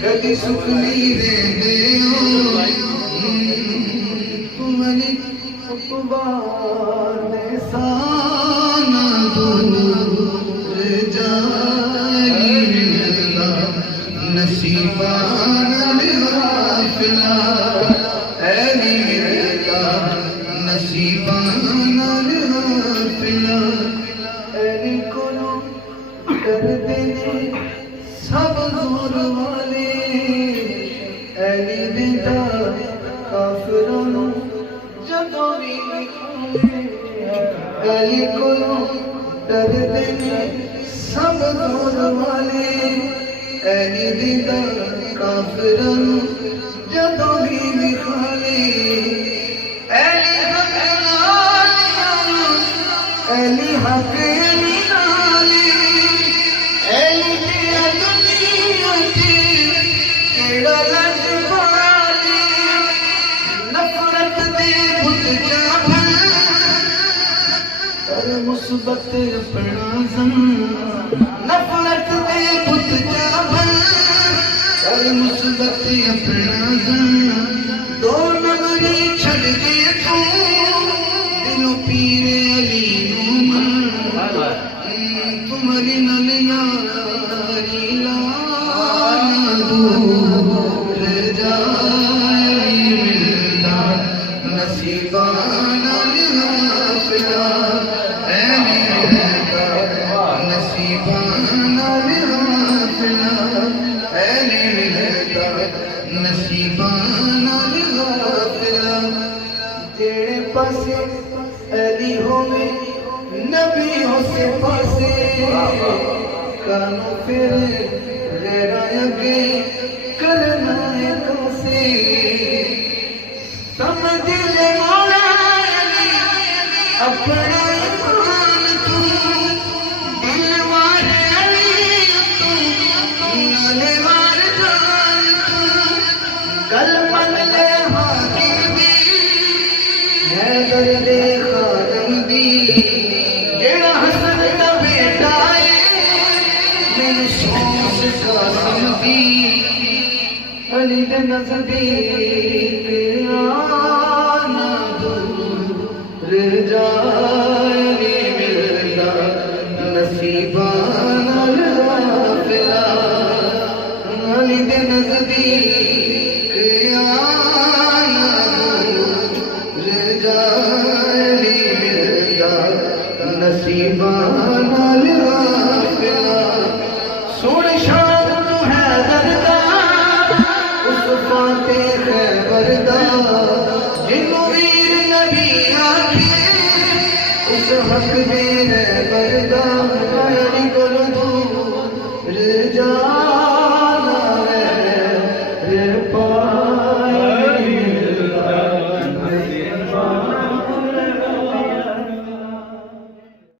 कदी सुखनी दे तुमने उतबाने साना दूर जारी मिलना नसीबाना गाफिला ऐनी मिलता नसीबाना गाफिला ऐनी कोनो कर देने सब जोर वाले ऐनी दिंदा काफिरों नू जदों भी ऐनी कोलों डर देने सब जोर वाले ऐनी दिंदा काफिरों नू जदों भी विखाले ऐनी हक नालियां ऐनी हक मुसीबत अपना जम नफरत दे बुत जाबल कर मुसीबत अपना जम दो नगरी छड़ के तू दिलो पीर अली तुम्हारी नलियारी लाना दूर जाए मिलता नसीबाना गाफिला जेड़े पासे अली होवे नबी हो से पासे कानों फिर गैरा अगे करना है कैसे समझ ले मौला अली अपना ईमान तू दिलवार अली तू नाले वार जान तू गल मन ले दर्दे खानम दी जेड़ा हसन दा बेटा है मैनू सोच कासम दी अली दे नजदीक आना दूर जा